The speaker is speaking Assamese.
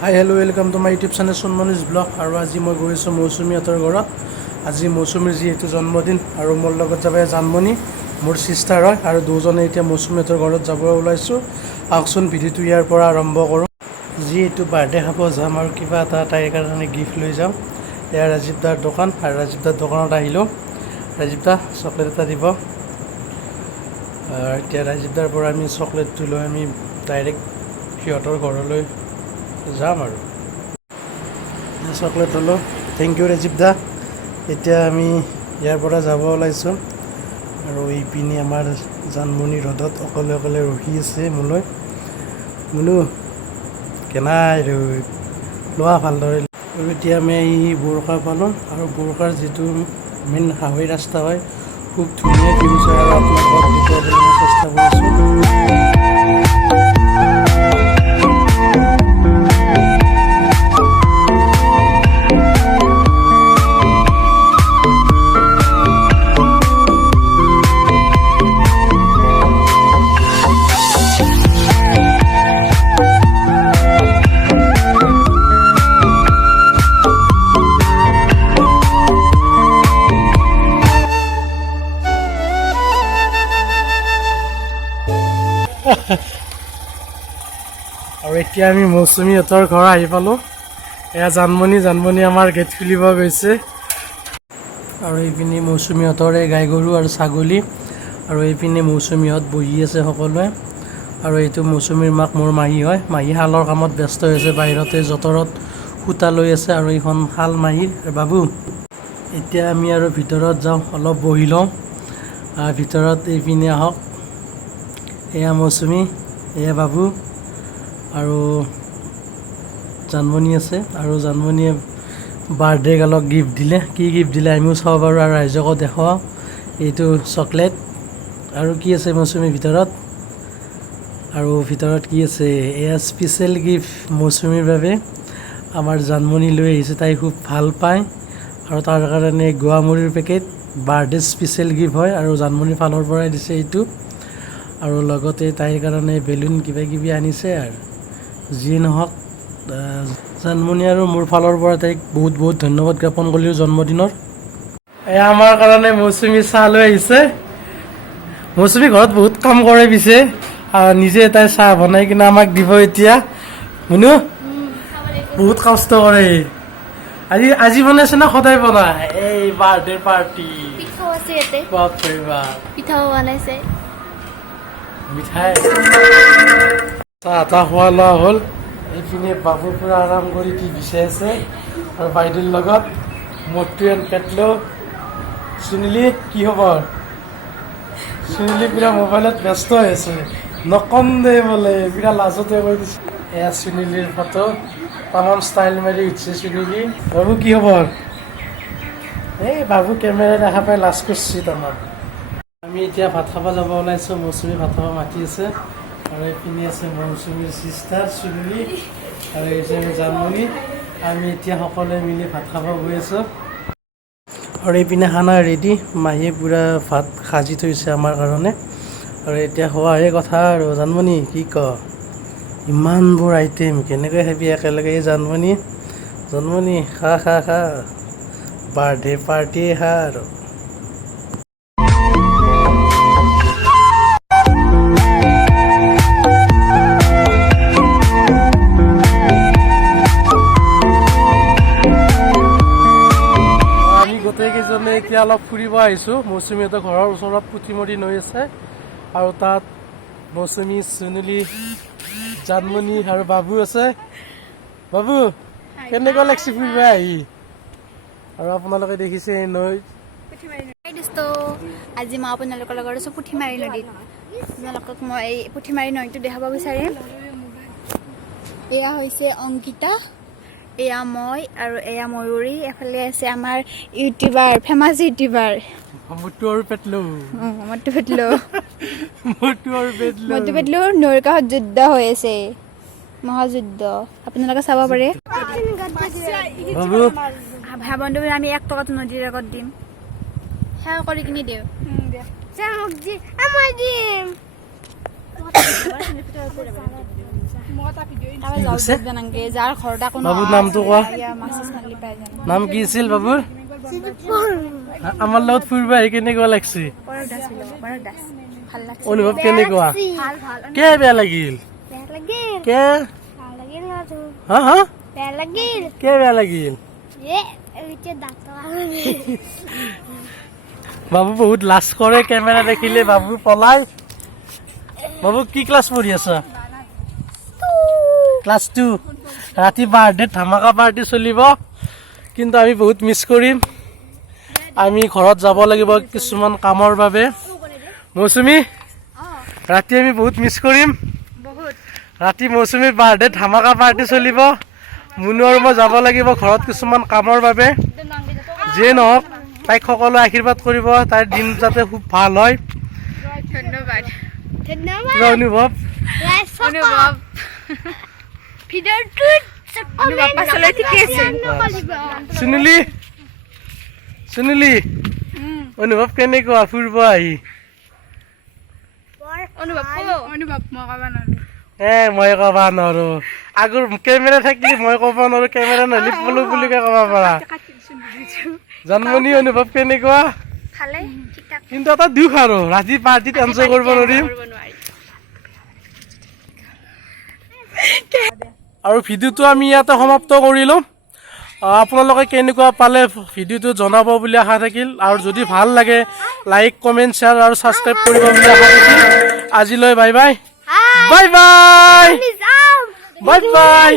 High hello' welcome to my YouTube channel Sonmoni's vlog. আৰু আজি মই গৈ আছোঁ মৌচুমীহঁতৰ ঘৰত। আজি মৌচুমীৰ যিহেতু জন্মদিন আৰু মোৰ লগত যাব জানমণি, মোৰ ছিষ্টাৰ হয়, আৰু দুজনে এতিয়া মৌচুমীহঁতৰ ঘৰত যাব ওলাইছোঁ। আহকচোন ভিডিঅ'টো ইয়াৰ পৰা আৰম্ভ কৰোঁ। যিহেতু বাৰ্থডে খাব যাম আৰু কিবা এটা তাইৰ কাৰণে গিফ্ট লৈ যাম। এয়া ৰাজীৱ দাৰ দোকান, আৰু ৰাজীৱ দাৰ দোকানত আহিলোঁ। ৰাজীৱ দা চকলেট এটা দিব। এতিয়া ৰাজীৱ দাৰ পৰা আমি চকলেটটো লৈ আমি ডাইৰেক্ট সিহঁতৰ ঘৰলৈ যাম আৰু চকলেট হ'লোঁ। থেংক ইউ ৰাজীৱ দা। এতিয়া আমি ইয়াৰ পৰা যাব ওলাইছোঁ, আৰু এইপিনে আমাৰ জানমণি ৰ'দত অকলে অকলে ৰখি আছে মোলৈ। মুনু কেনাই ৰৈ লোৱা ভালদৰে। আৰু এতিয়া আমি এই বৰষা পালোঁ, আৰু বৰষাৰ যিটো মেইন হাইৱে ৰাস্তা হয়, খুব ধুনীয়া ভিউ চাই আৰু আপোনালোকক দেখুৱাবলৈ মই চেষ্টা কৰিছোঁ। আৰু এতিয়া আমি মৌচুমীহঁতৰ ঘৰ আহি পালোঁ। এয়া জানমণি আমাৰ গেট খুলিব গৈছে। আৰু এইপিনে মৌচুমীহঁতৰ এই গাই গৰু আৰু ছাগলী, আৰু এইপিনে মৌচুমীহঁত বহি আছে সকলোৱে। আৰু এইটো মৌচুমীৰ মাক, মোৰ মাহী হয়। মাহী শালৰ কামত ব্যস্ত হৈছে, বাহিৰতে জতৰত সূতা লৈ আছে, আৰু এইখন শাল মাহীৰ। বাবু এতিয়া আমি আৰু ভিতৰত যাওঁ, অলপ বহি লওঁ। ভিতৰত এইপিনে আহক। এয়া মৌচুমী, এয়া বাবু, আৰু জানমণি আছে। আৰু জানমণিয়ে বাৰ্থডে গালক গিফ্ট দিলে। কি গিফ্ট দিলে আমিও চাব পাৰোঁ আৰু ৰাইজকো দেখুৱাওঁ। এইটো চকলেট। আৰু কি আছে মৌচুমীৰ ভিতৰত? আৰু ভিতৰত কি আছে? এয়া স্পেচিয়েল গিফ্ট মৌচুমীৰ বাবে আমাৰ জানমণি লৈ আহিছে। তাই খুব ভাল পায়, আৰু তাৰ কাৰণে গোৱামুড়িৰ পেকেট বাৰ্থডে স্পেচিয়েল গিফ্ট হয়, আৰু জানমণিৰ ফালৰ পৰাই দিছে এইটো। আৰু লগতে তাইৰ কাৰণে বেলুন কিবা কিবি আনিছে। আৰু যিয়ে নহওক, জানমণি আৰু মোৰ ফালৰ পৰা তাইক বহুত বহুত ধন্যবাদ জ্ঞাপন কৰিলোঁ জন্মদিনৰ। এয়া আমাৰ কাৰণে মৌচুমী চাহ লৈ আহিছে। মৌচুমী ঘৰত বহুত কাম কৰে, পিছে নিজে তাই চাহ বনাই কিনে আমাক দিব এতিয়া। শুনো বহুত কষ্ট কৰে। আজি বনাইছে না সদায় বনাই? এই বাৰ্থডে পাৰ্টি পিঠাও বনাইছে, মিঠাই চাহ তাহ খোৱা লোৱা হ'ল। এইপিনে বাবু পুৰা আৰাম কৰি কি বিচাৰি আছে, আৰু বাইদেউৰ লগত মটু এণ্ড পেটলো। চুনিলি কি খবৰ? চুনিলি পুৰা মোবাইলত ব্যস্ত হৈ আছে, নকম দে বোলে, পুৰা লাজতে কৈ দিছে। এয়া চুনিলিৰ ফটো, তামাম ষ্টাইল মাৰি উঠিছে চুনিলি। বাবু কি খবৰ? এই বাবু কেমেৰা দেখা পাই লাজ কৰিছে তামাম। আমি এতিয়া ভাত খাব যাব ওলাইছোঁ। মৌচুমী ভাত খাব মাতি আছে, আৰু এইপিনে আছে মৌচুমীৰ ছিষ্টাৰ চুনিলি, আৰু এইপিনে জানমণি। আমি এতিয়া সকলোৱে মিলি ভাত খাব গৈ আছোঁ। আৰু এইপিনে খানা ৰেডি, মাহীয়ে পূৰা ভাত সাজি থৈছে আমাৰ কাৰণে। আৰু এতিয়া খোৱাহে কথা। আৰু জানমণি কি ক? ইমানবোৰ আইটেম কেনেকৈ খাবি একেলগে? জানমণি খা খা খা, বাৰ্থডে পাৰ্টিয়ে খা। আৰু গোটেইকেইজনে এতিয়া অলপ ফুৰিব আহিছোঁ। মৌচুমীহঁতৰ ঘৰৰ ওচৰত পুঠিমৰি নৈ আছে, আৰু তাত মৌচুমী, চুনুলি, জানমণি আৰু বাবু আছে। বাবু কেনেকুৱা লাগিছে ফুৰিব আহি? আৰু আপোনালোকে দেখিছে এই নৈ। আজি মই আপোনালোকৰ লগত আছো পুঠিমাৰী নদীত। আপোনালোকক মই এই পুঠিমাৰী নদীটো দেখাব বিচাৰিম। এয়া হৈছে অংকিতা, এয়া মই, আৰু এয়া ময়ূৰী। এফালে আছে আমাৰ ইউটিউবাৰ, ফেমাছ ইউটিউবাৰ মটু পেটলো। নৈৰ কাষত যুদ্ধ হৈ আছে, মহাযুদ্ধ, আপোনালোকে চাব পাৰে। বন্ধু আমি 1 টকাটো নদীৰ আগত দিম, সেৱা কৰি কিনি দিওঁ। তাৰপৰা যাওঁ জানাংগে যাৰ ঘৰত আকৌ বাবুৰ নামটো কোৱা মাছ নালি পাই জানো নাম কি আছিল বাবুৰ আমাৰ লগত ফুৰিব আহি কেনেকুৱা লাগছে ভাল লাগছে অনুভৱ কেনেকুৱা ভাল ভাল কে বেয়া লাগিল কে হা হা কে বেয়া লাগিল বাবু বহুত লাজ কৰে কেমেৰা দেখিলে বাবু পলাই বাবু কি ক্লাছ পঢ়ি আছা ক্লাছ 2 ৰাতি বাৰ্থডে ধামাকা পাৰ্টি চলিব কিন্তু আমি বহুত মিছ কৰিম আমি ঘৰত যাব লাগিব কিছুমান কামৰ বাবে মৌচুমী ৰাতি আমি বহুত মিছ কৰিম ৰাতি মৌচুমীৰ বাৰ্থডে ধামাকা পাৰ্টি চলিব মুনু আৰু মই যাব লাগিব ঘৰত কিছুমান কামৰ বাবে যিয়ে নহওক তাইক সকলোৱে আশীৰ্বাদ কৰিব তাইৰ দিন যাতে খুব ভাল হয় ধন্যবাদ কিবা অনুভৱ চুনিলি অনুভৱ কেনেকুৱা ফুৰিব আহি মই কবা নোৱাৰো আগৰ কেমেৰা থাকিলে মই কব নোৱাৰো কেমেৰা নহলে পলু বুলিকে কব পাৰা জন্মনি অনুভৱ কেনেকুৱা কিন্তু এটা দুখ আৰু ৰাতি পাৰ্টিত এনজয় কৰিব নোৱাৰিম আৰু ভিডিঅ'টো আমি ইয়াতে সমাপ্ত কৰিলোঁ আপোনালোকে কেনেকুৱা পালে ভিডিঅ'টো জনাব বুলি আশা থাকিল আৰু যদি ভাল লাগে লাইক কমেণ্ট শ্বেয়াৰ আৰু ছাবস্ক্ৰাইব কৰিব বুলি আশা থাকিল আজিলৈ bye bye bye bye bye bye